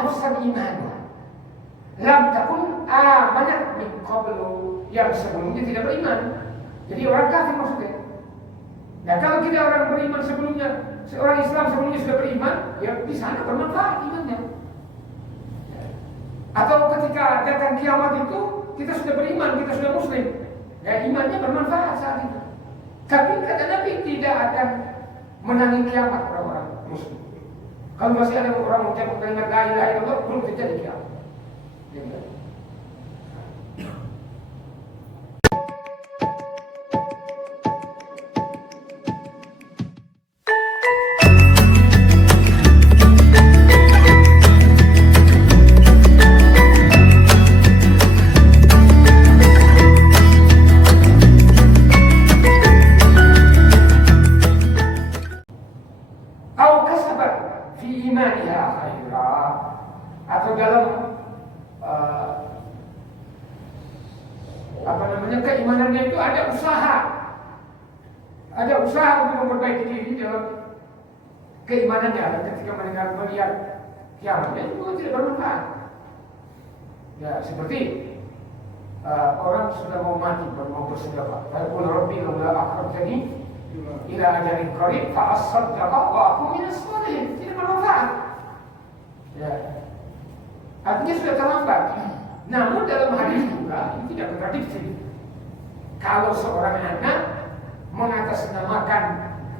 nafsan imanah lam takun amanat min qablu, yang sebelumnya tidak beriman. Jadi orang kafir maksudnya. Nah, kalau kita orang beriman sebelumnya, seorang Islam sebelumnya sudah beriman, ya di sana bermanfaat imannya. Atau ketika datang kiamat itu kita sudah beriman, kita sudah muslim, ya imannya bermanfaat saat itu. Tapi kata Nabi tidak akan menangi kiamat orang-orang muslim. Kalau masih ada orang mengucapkan kalimat la ilaha illallah, belum terjadi kiamat. Ya, atau dalam keimanannya itu ada usaha untuk memperbaiki diri dalam keimanannya. Dan ketika melihat kiamatnya itu tidak bermanfaat. Ya seperti orang sudah mau mati, mau bersedekah. Faqul rabbi laula akhartani ila ajalin qarib fa asaddaqa wa akun minas shalihin. Tidak bermanfaat. Ya. Artinya sudah terlambat. Namun dalam hadis juga ini tidak kontradiksi. Kalau seorang anak mengatasnamakan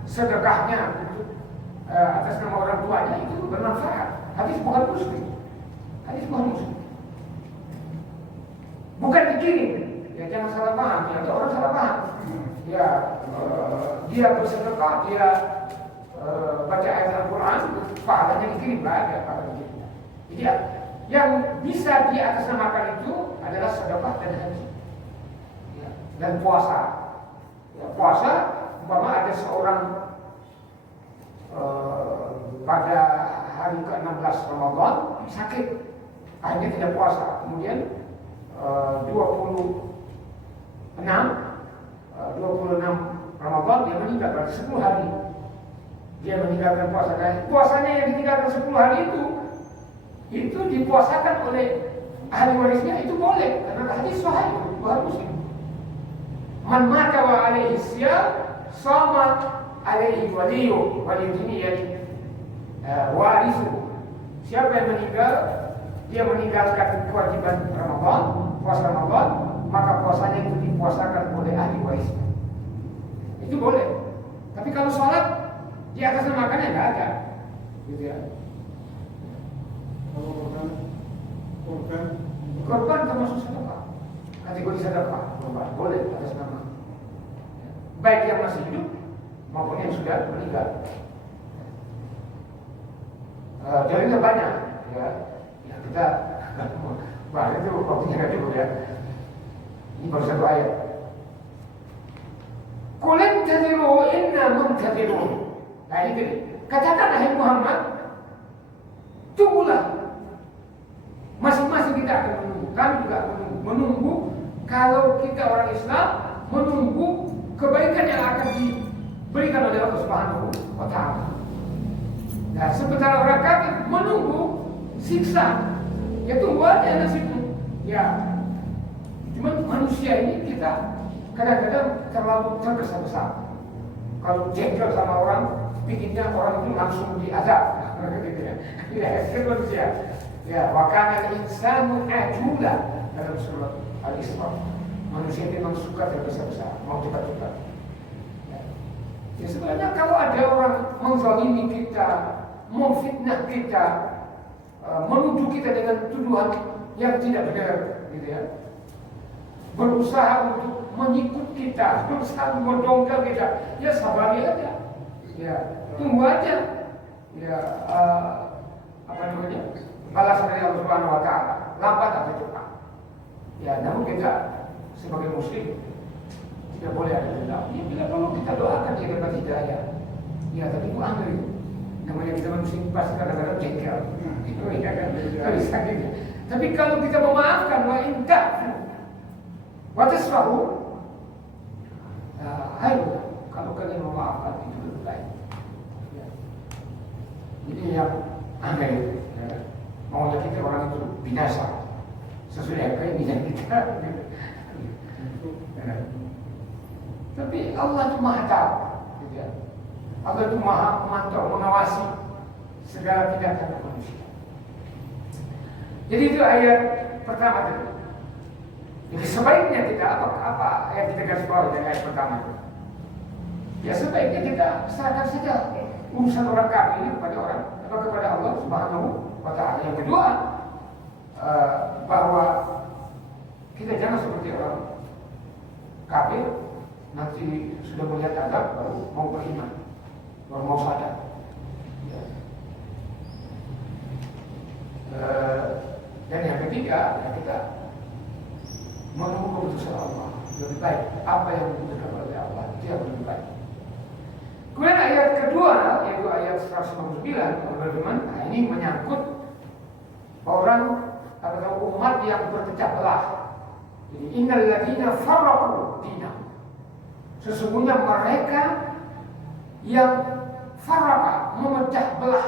sedekahnya untuk atas nama orang tuanya, itu bermanfaat. Hadis bukan muslim. Hadis bukan muslim. Bukan dikirim. Ya jangan salah paham. Ya, ada orang salah paham. Ya dia bersedekah, dia baca ayat Al-Quran, pahalanya dikirim, nggak ada pahala dikirim. Jadi yang bisa diatasnamakan itu adalah sedekah dan haji, ya, dan puasa. Ya, puasa, umpama ada seorang pada hari ke-16 Ramadan sakit, akhirnya tidak puasa. Kemudian 26 Ramadan dia meninggal, berarti 10 hari dia meninggalkan puasa. Dan puasanya yang ditinggalkan 10 hari itu dipuasakan oleh ahli warisnya, itu boleh karena hadis sahih Bukhari Muslim. Man mata wa alaihi siyam sama alaihi waliyu ini yani warisu. Siapa yang meninggal, dia meninggalkan kewajiban Ramadan, puasa Ramadan, maka puasanya itu dipuasakan oleh ahli warisnya. Itu boleh. Tapi kalau sholat di atas namakannya nggak ada, gitu ya. Korban termasuk sedekah, kategori sedekah, boleh atas nama, baik yang masih hidup maupun yang sudah meninggal. Dalilnya banyak, ya kita bahas itu waktunya nggak cukup ya. Ini baru satu ayat. Qul intadhiru inna muntadhirun. Nah ini katakan hai Muhammad, tunggulah. Masing-masing kita akan menunggu. Kami juga akan menunggu. Kalau kita orang Islam menunggu kebaikan yang akan diberikan oleh Allah Subhanahu wa Ta'ala. Nah, sementara orang kafir menunggu siksa. Ya tunggu aja nasibnya. Ya, cuma manusia ini kita kadang-kadang terlalu tergesa-gesa. Kalau jengkel sama orang, bikinnya orang itu langsung diazab. Ya, itu manusia. Ya, wakana insanu ajula dalam surat Al-Isra. Manusia ini memang suka tergesa-gesa, mau cepat-cepat. Ya, sebenarnya kalau ada orang menzalimi kita, memfitnah kita, menuduh kita dengan tuduhan yang tidak benar, gitu ya, berusaha untuk menyikut kita, berusaha mendongkal kita, ya sabari aja, ya tunggu aja, ya apa namanya, balasan dari Allah Subhanahu Wa Taala, lambat atau cepat. Ya, namun kita sebagai muslim tidak boleh ada dendam. Ya, bila perlu kita doakan dia dapat hidayah. Ya, tapi itu ambil. Namanya kita manusia pasti kadang-kadang jengkel. Itu ya kan, bisa gitu. Tapi kalau kita memaafkan, wa indah, wa tasfahu, ayo, kalau kalian memaafkan itu lebih baik. Ya. Ini yang aneh. Maunya Tapi Allah itu maha tahu, gitu ya. Allah itu maha memantau, mengawasi segala tindakan manusia. Jadi itu ayat pertama tadi. Jadi sebaiknya kita apa yang kita garis bawah dari ayat pertama itu? Ya sebaiknya kita serahkan saja urusan orang kafir ini kepada Allah Subhanahu wa Ta'ala. Yang kedua, bahwa kita jangan seperti orang kafir nanti sudah melihat azab baru mau beriman, baru mau sadar. Ya. Dan yang ketiga, ya kita menunggu keputusan Allah lebih baik. Apa yang diputuskan oleh Allah itu yang lebih baik. Kemudian ayat kedua, yaitu ayat 159, berfirman, nah ini menyangkut orang atau umat yang berpecah belah. Jadi innal ladzina farraqu dinahum. Sesungguhnya mereka yang farraqa, memecah belah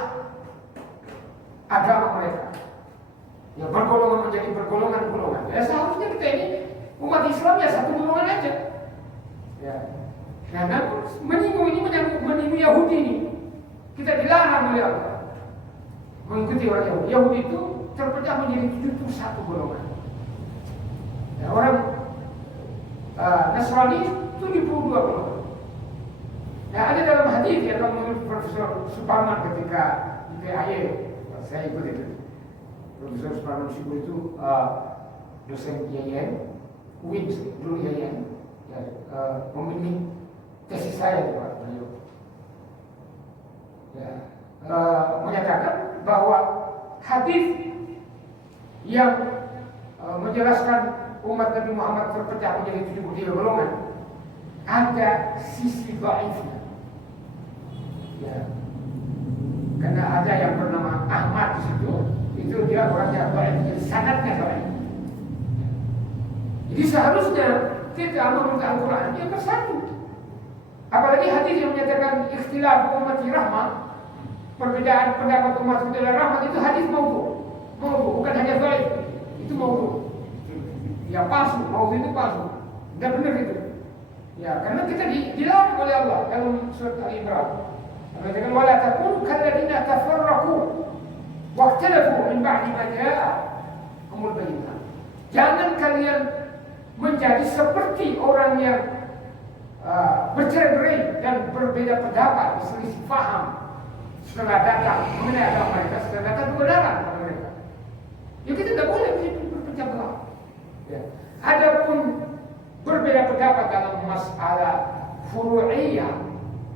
agama mereka. Ya bergolongan menjadi bergolongan-golongan. Ya seharusnya kita ini umat Islam ya satu golongan aja. Ya. Nah, kan menyinggung Yahudi ini. Kita dilarang oleh Allah mengikuti orang Yahudi. Yahudi itu terpecah menjadi 71 golongan. Ya, orang Nasrani 72 golongan. Nah, ada dalam hadis yang menurut Profesor Suparman ketika di PAY, saya ikut itu. Profesor Suparman Syukur itu dosen IAIN, UIN dulu IAIN, ya, membimbing tesis saya itu Pak beliau. Ya, menyatakan bahwa hadis yang menjelaskan umat Nabi Muhammad terpecah menjadi 73 golongan ada sisi dhaifnya. Ya. Karena ada yang bernama Ahmad di situ, itu dia orangnya dhaif, sanadnya dhaif. Jadi seharusnya kita menurut Al-Quran yang bersatu. Apalagi hadis yang menyatakan ikhtilaf ummati rahmah, perbedaan pendapat umat itu adalah rahmat, itu hadis maudhu, bukan hanya dhaif, itu maudhu. Ya palsu, maudhu itu palsu, tidak benar itu. Ya karena kita dilarang oleh Allah dalam surat Al-Imran. Mengatakan wala takunu kalladzina tafarraqu waqtalafu min ba'di ma ja'ahumul bayyinah. Jangan kalian menjadi seperti orang yang bercerai-berai dan berbeda pendapat, berselisih paham setelah datang mengenai agama mereka, setelah datang kebenaran pada mereka. Ya kita tidak boleh berpecah belah. Ya. Adapun berbeda pendapat dalam masalah furu'iyah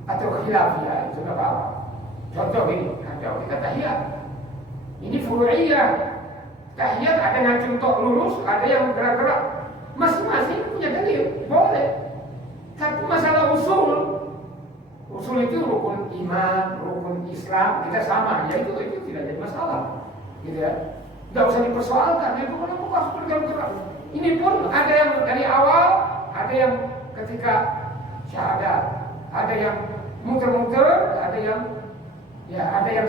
atau khilafiyah itu tidak apa-apa. Contoh ini, kalau kita tahiyat, ini furu'iyah. Tahiyat ada yang contoh lurus, ada yang gerak-gerak. Masing-masing punya dalil, boleh. Tapi masalah usul itu rukun iman, rukun Islam, kita sama, ya itu tidak jadi masalah, gitu ya. Tidak usah dipersoalkan, itu kalau harus bergerak. Ini pun ada yang dari awal, ada yang ketika syahadat, ada yang muter-muter, ada yang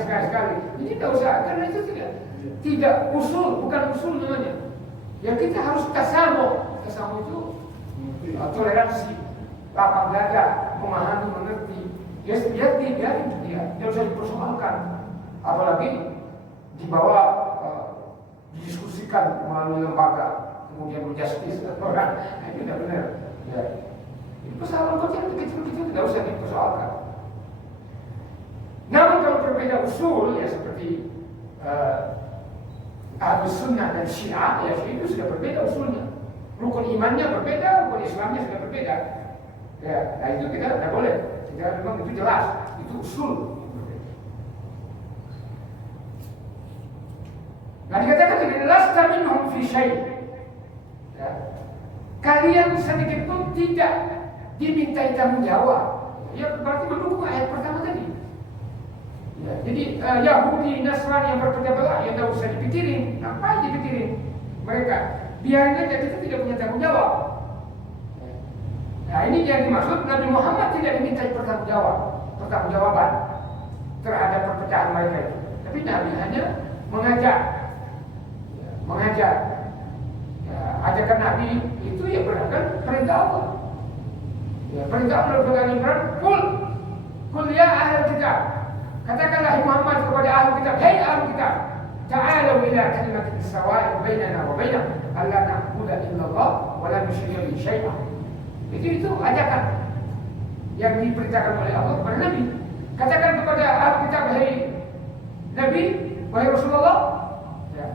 sekali-sekali. Ini tidak usah, karena itu tidak usul, bukan usul namanya. Ya kita harus tasamuh itu toleransi, lapang dada, memahami, mengerti. Ya tidak usah dipersoalkan, apalagi dibawa didiskusikan melalui lembaga, kemudian berjustis orang, itu tidak benar. Ya. Persoalan kecil-kecil tidak usah dipersoalkan. Namun kalau berbeda usul, ya seperti Ahlus Sunnah dan Syiah, ya itu sudah berbeda usulnya. Rukun imannya berbeda, rukun Islamnya sudah berbeda. Ya, nah itu kita tidak boleh. Kita memang itu jelas, itu usul. Nah dikatakan ini lasta minhum fi syai'. Ya. Kalian sedikit pun tidak dimintai tanggung jawab. Ya berarti mendukung ayat pertama tadi. Ya, jadi Yahudi, Nasrani yang berpecah belah, ya tidak usah dipikirin. Apa dipikirin mereka? Biarin aja, kita tidak punya tanggung jawab. Nah ini yang dimaksud Nabi Muhammad tidak dimintai pertanggungjawaban terhadap perpecahan mereka itu. Tapi Nabi hanya mengajak. Ya, ajakan Nabi itu ya berdasarkan perintah Allah. Ya, perintah Allah dalam Imran, kul ya ahlul kitab. Katakanlah Muhammad kepada ahlul kitab, hei ahlul kitab, ta'alu ila kalimatin sawa'in bainana wa bainakum alla na'budu illallah wa la nusyrika bihi syai'an. Itu ajakan yang diperintahkan oleh Allah kepada Nabi. Katakan kepada ahlul kitab, hei Nabi, wahai Rasulullah, ya,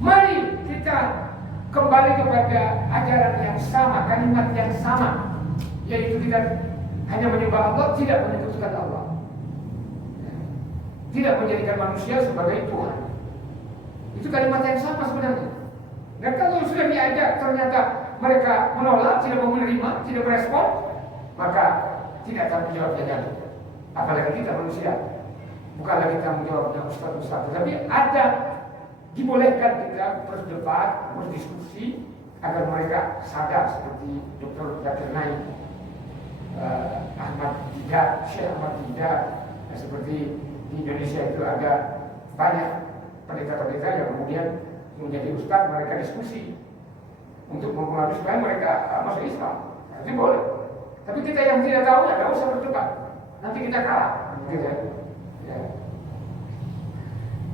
mari kita kembali kepada ajaran yang sama, kalimat yang sama, yaitu kita hanya menyembah Allah, tidak menyekutukan Allah, ya, tidak menjadikan manusia sebagai Tuhan. Itu kalimat yang sama sebenarnya. Dan kalau sudah diajak ternyata mereka menolak, tidak mau menerima, tidak merespon, maka tidak tanggung jawab lagi. Apalagi kita manusia, bukanlah kita menjawabnya ustaz-ustaz, tetapi ada dibolehkan kita berdebat, berdiskusi agar mereka sadar seperti Dr. Zakir Naik, Ahmad Didat, Syekh Ahmad Didat, seperti di Indonesia itu ada banyak pendeta-pendeta yang kemudian menjadi ustaz, mereka diskusi untuk mempengaruhi supaya mereka masuk Islam. Itu boleh. Tapi kita yang tidak tahu ya tidak usah berdebat, nanti kita kalah. Gitu ya.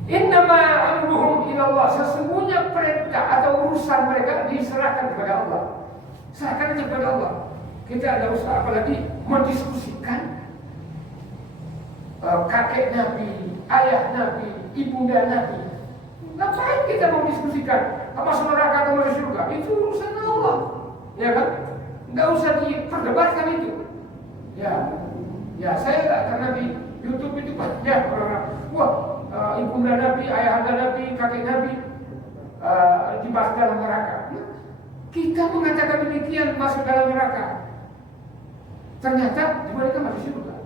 Innama amruhum ilallah, sesungguhnya perintah atau urusan mereka diserahkan kepada Allah. Serahkan aja kepada Allah. Kita tidak usah apalagi mendiskusikan kakek Nabi, ayah Nabi, ibunda Nabi. Ngapain kita mau diskusikan masuk neraka atau masuk surga? Itu urusan Allah, ya kan? Tidak usah diperdebatkan itu. Ya saya karena di YouTube itu banyak orang, wah, ibunda Nabi, ayahanda Nabi, kakek Nabi dibahas dalam neraka. Kita mengatakan demikian masuk dalam neraka, ternyata mereka masih surga.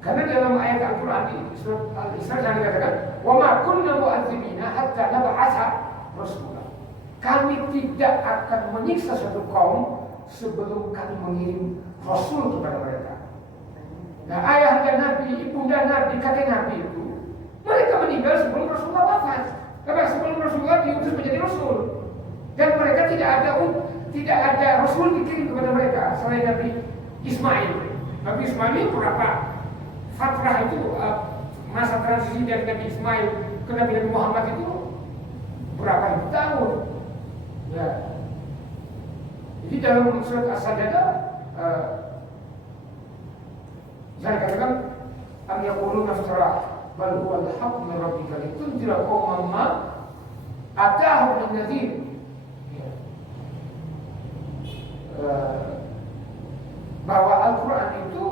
Karena dalam ayat Al-Quran di surat Al-Isra yang dikatakan, wa ma kunna mu'adzibina hatta nab'atha rasulah. Kami tidak akan menyiksa suatu kaum sebelum kami mengirim rasul kepada mereka. Nah, ayah dan Nabi, ibunda Nabi, kakek Nabi itu mereka meninggal sebelum Rasulullah wafat. Karena sebelum Rasulullah diutus menjadi Rasul, dan mereka tidak ada Rasul dikirim kepada mereka selain Nabi Ismail. Nabi Ismail berapa fatrah itu, masa transisi dari Nabi Ismail ke Nabi Muhammad itu berapa ribu tahun? Ya. Jadi dalam surat As-Sajdah saya katakan am yaquluna iftara bal huwa al-haqqu min rabbika litunzira qauman ma atahum min nadhir. Bahwa Al-Quran itu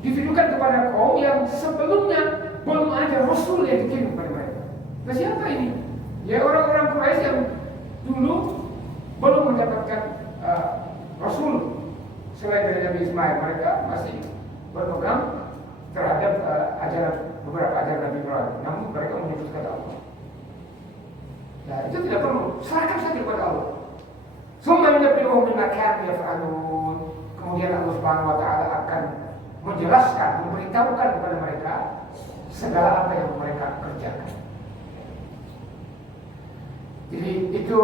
ditujukan kepada kaum yang sebelumnya belum ada Rasul yang dikirim kepada mereka. Nah, siapa ini? Ya orang-orang Quraisy yang dulu belum mendapatkan Rasul selain dari Nabi Ismail. Mereka masih berpegang terhadap beberapa ajaran Nabi Ibrahim. Namun mereka menyebutkan Allah. Nah, itu tidak perlu, serahkan saja kepada Allah. Summa yunabbi'uhum bima kanu yaf'alun. Kemudian Allah Subhanahu wa taala akan menjelaskan, memberitahukan kepada mereka segala apa yang mereka kerjakan. Jadi itu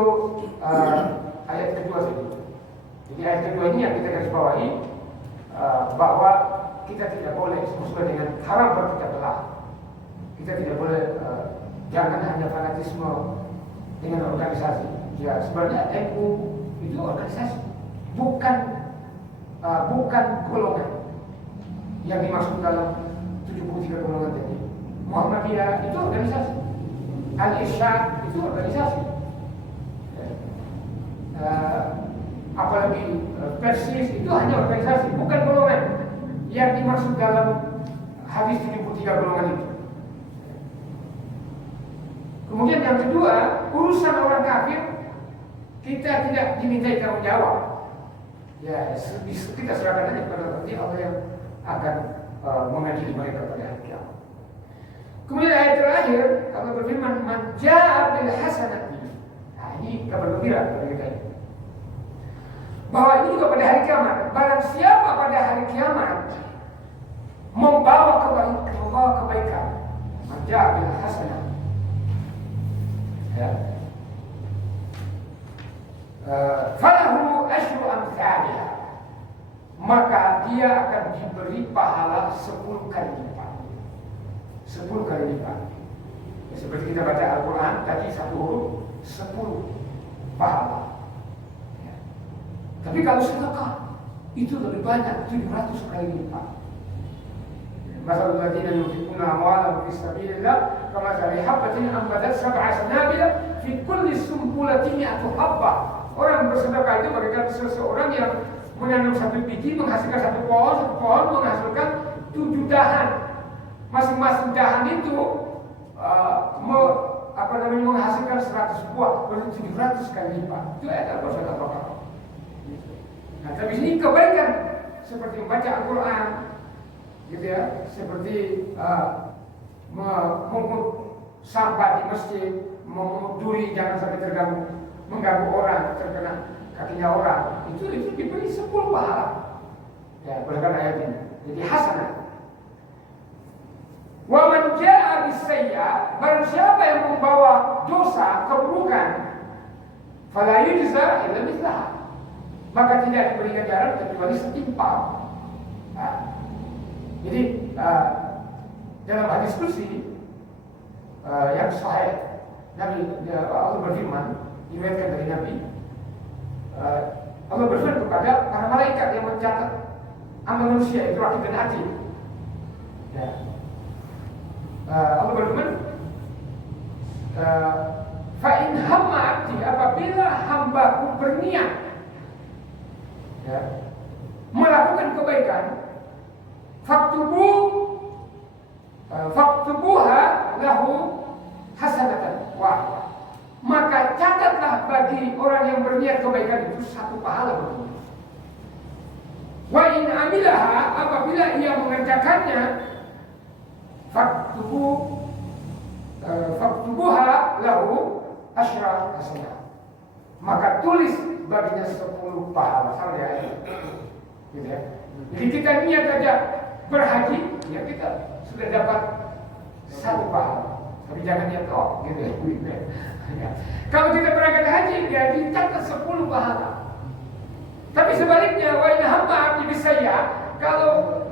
ayat kedua tadi. Jadi ayat kedua ini yang kita garis bawahi, bahwa kita tidak boleh sesuai dengan haram berpecah belah. Kita tidak boleh jangan hanya fanatisme dengan organisasi. Ya sebenarnya NU itu organisasi, bukan golongan yang dimaksud dalam 73 golongan tadi. Muhammadiyah itu organisasi, Al-Irsyad itu organisasi, apalagi Persis itu hanya organisasi, bukan golongan yang dimaksud dalam hadis 73 golongan itu. Kemudian yang kedua, urusan orang kafir kita tidak dimintai tanggung jawab. Ya, kita serahkan aja kepada Allah yang akan mengadili mereka pada hari kiamat. Kemudian ayat terakhir Allah berfirman, "Man jaa'a bil hasanati." Nah, ini kabar gembira bagi kita. Bahwa ini juga pada hari kiamat. Barang siapa pada hari kiamat membawa kebaikan, man jaa'a bil hasanah. Ya. falahu asyru amsalha, maka dia akan diberi pahala 10 kali lipat. 10 kali lipat. Ya, seperti kita baca Al-Quran tadi, satu huruf 10 pahala. Ya. Tapi kalau sedekah itu lebih banyak, 700 kali lipat. Masalul ladzina yunfiquna amwalahum fi sabilillah kamathali habbatin ambatat sab'a sanabila fi kulli sumbulatin mi'atu habbah. Orang bersedekah itu bagaikan seseorang yang menanam satu biji menghasilkan satu pohon menghasilkan 7 dahan. Masing-masing dahan itu menghasilkan 100 buah, berarti 700 kali lipat. Itu adalah sedekah. Nah, tapi ini kebaikan seperti membaca Al-Quran, gitu ya, seperti memungut sampah di masjid, memungut duri jangan sampai mengganggu orang, terkena kakinya orang, itu diberi 10 pahala. Ya, berdasarkan ayat ini. Jadi hasanah. Wa man jaa'a bis-sayyi'ah, barang siapa yang membawa dosa, keburukan, fala yujza illa mithlaha, maka tidak diberi ganjaran kecuali setimpal. Nah, jadi dalam hadis kursi yang sahih, Nabi Allah berfirman, diriwayatkan dari Nabi, Allah berfirman kepada para malaikat yang mencatat amal manusia itu rakib dan atid. Ya. Allah berfirman, fa in hamma abdi, apabila hambaku berniat ya, melakukan kebaikan, faktubuha lahu hasanatan wahidah, maka catatlah bagi orang yang berniat kebaikan itu 1 pahala baginya. Wa in amilaha, apabila ia mengerjakannya, faktubuha lahu asyra hasanah, maka tulis baginya 10 pahala. Sama ya, gitu ya. Jadi kita niat aja berhaji, ya kita sudah dapat 1 pahala. Tapi jangan niat gitu ya. Ya. Kalau kita berangkat haji, ya dicatat 10 pahala. Tapi sebaliknya, wa in hamma abdi bis-sayyi'ah, kalau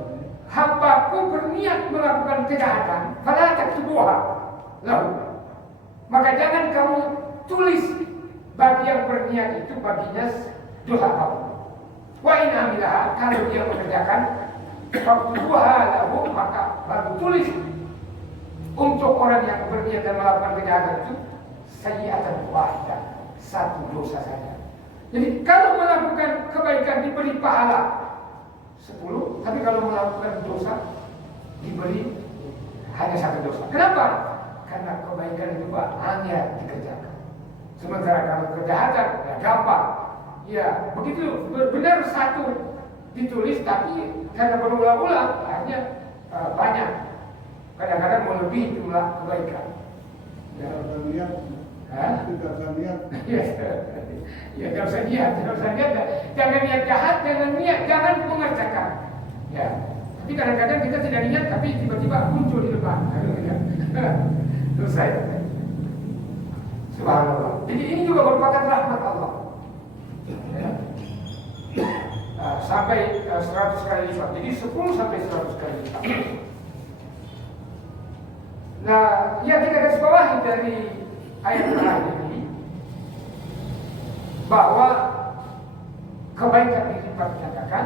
hambaku berniat melakukan kejahatan, fala taktubuha lahu, maka jangan kamu tulis bagi yang berniat itu baginya dosa kamu. Wa in amilaha, kalau dia mengerjakan, faktubuha lahu, maka baru tulis untuk orang yang berniat dan melakukan kejahatan itu sayyi'atan wahidah, 1 dosa saja. Jadi kalau melakukan kebaikan diberi pahala 10, tapi kalau melakukan dosa diberi hanya 1 dosa. Kenapa? Karena kebaikan itu hanya dikerjakan. Sementara kalau kejahatan ya gampang. Ya begitu, benar 1 ditulis, tapi karena berulang-ulang akhirnya banyak. Kadang-kadang melebihi jumlah kebaikan. Ya, lihat. Tidak usah niat. Ya, tidak usah niat. Jangan niat jahat, jangan mengerjakan. Ya, tapi kadang-kadang kita tidak niat, tapi tiba-tiba muncul di depan. Dosa ya. Subhanallah. Jadi ini juga merupakan rahmat Allah. Ya. Sampai 100 kali lipat. Jadi 10 sampai 100 kali lipat. Nah, yang kita garis bawahi dari ayat terakhir ini, bahwa kebaikan dilipat gandakan,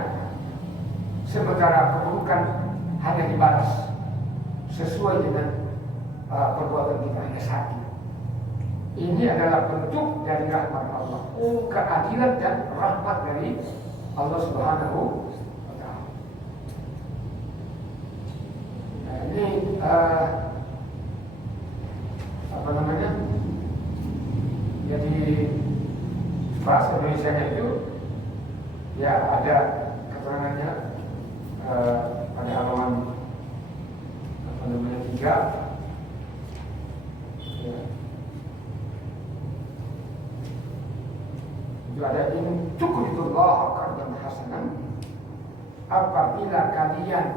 sementara keburukan hanya dibalas sesuai dengan perbuatan kita hanya 1. Ini adalah bentuk dari rahmat Allah, keadilan dan rahmat dari Allah Subhanahu wa Ta'ala. Nah, ini apa namanya? Jadi bahasa Indonesia itu ya ada keterangannya pada halaman apa namanya 3. Ya. Itu ada in tuqridullah qardan hasanan, apabila kalian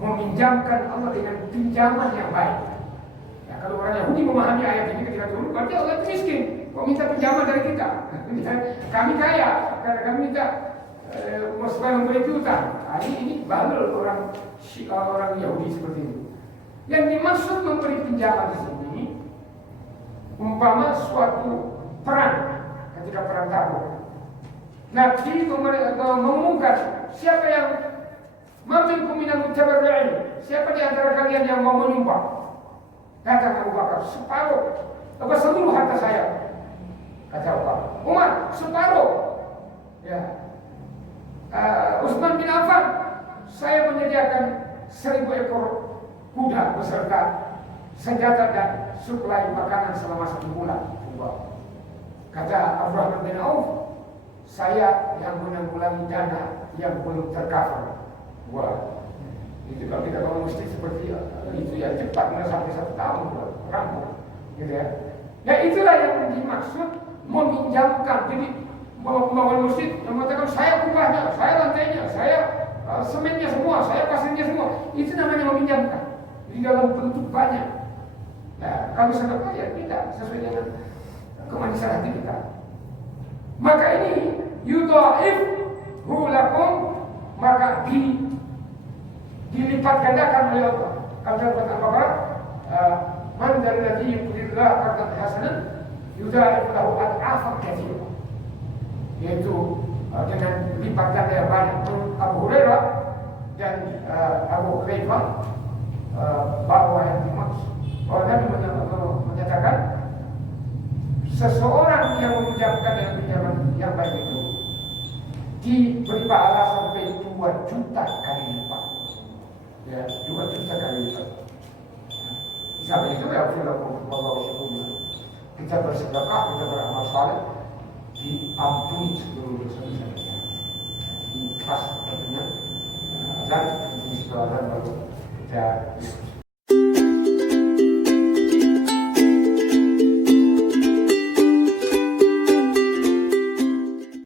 meminjamkan Allah dengan pinjaman yang baik. Ya, kalau orang Yahudi memahami ayat ini ketika turun, berarti Allah itu miskin. kok minta pinjaman dari kita? Kami kaya, karena kami minta supaya memberi piutang. Nah, ini bandel orang Yahudi seperti itu. Yang dimaksud memberi pinjaman di sini, umpama suatu perang, ketika perang Tabuk. Nabi mengumumkan siapa yang maminku minal mutabarri'in, siapa di antara kalian yang mau menyumbang? Kata Abu Bakar, separuh atau seluruh harta saya. Kata Abu Bakar, Umar, separuh. Ya. Utsman bin Affan, saya menyediakan 1000 ekor kuda beserta senjata dan suplai makanan selama 1 bulan. Kata Abdurrahman bin Auf, saya yang menanggulangi dana yang belum tercover. Wah, itu kalau kita bangun masjid seperti itu ya cepat, sampai 1 tahun rampung, gitu ya. Ya itulah yang dimaksud meminjamkan. Jadi membangun masjid yang mengatakan saya kubahnya, saya lantainya, saya semennya semua, saya pasirnya semua. Itu namanya meminjamkan. Di dalam bentuk banyak. Nah, kalau sedekah ya tidak sesuai dengan kemanisan hati kita. Maka ini yudha'if lakum, maka dilipat gandakan oleh Allah. Kalau dalam Al-Baqarah, man dzal ladzi yuqridullaha qardan hasanan yudha'if lahu ad'afan katsira. Yaitu dengan lipat ganda yang banyak. Abu Hurairah dan Abu Hurairah bahwa yang dimaksud Nabi menyatakan seseorang yang meminjamkan dengan pinjaman yang baik itu diberi pahala sampai 2 juta kali lipat. Ya, 2 juta kali lipat. Sampai itu ya kita bersedekah, kita beramal saleh, diampuni seluruh dosa-dosa kita. Ikhlas tentunya. Dan di setelah baru kita diskusi.